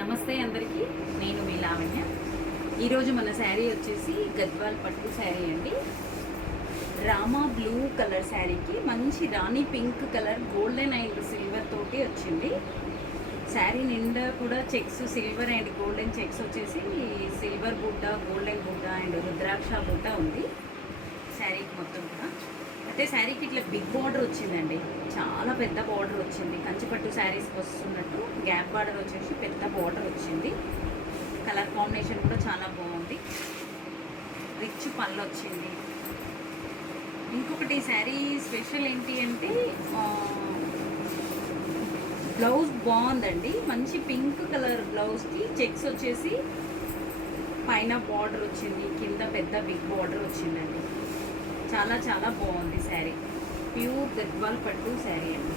నమస్తే అందరికీ నేను మీ లావణ్య. ఈరోజు మన శారీ వచ్చేసి గద్వాల్ పట్టు శారీ అండి. రామా బ్లూ కలర్ శారీకి మంచి రాణి pink colour golden and silver తోటి వచ్చింది. శారీ నిండా కూడా checks silver and golden checks వచ్చేసి సిల్వర్ బుట్ట గోల్డెన్ బుట్ట అండ్ రుద్రాక్ష బుట్ట ఉంది. శారీకి మొత్తం కూడా. అయితే శారీకి ఇట్లా బిగ్ బార్డర్ వచ్చిందండి. చాలా పెద్ద బార్డర్ వచ్చింది. కంచిపట్టు శారీస్కి వస్తున్నట్టు. గ్యాప్ బార్డర్ వచ్చేసి పెద్ద బార్డర్ వచ్చింది. కలర్ కాంబినేషన్ కూడా చాలా బాగుంది. రిచ్ పళ్ళు వచ్చింది. ఇంకొకటి శారీ స్పెషల్ ఏంటి అంటే బ్లౌజ్ బాగుందండి. మంచి పింక్ కలర్ బ్లౌజ్కి చెక్స్ వచ్చేసి పైన బార్డర్ వచ్చింది. కింద పెద్ద బిగ్ బార్డర్ వచ్చిందండి. చాలా చాలా బాగుంది శారీ. ప్యూర్ గద్వాల్ పట్టు శారీ అండి.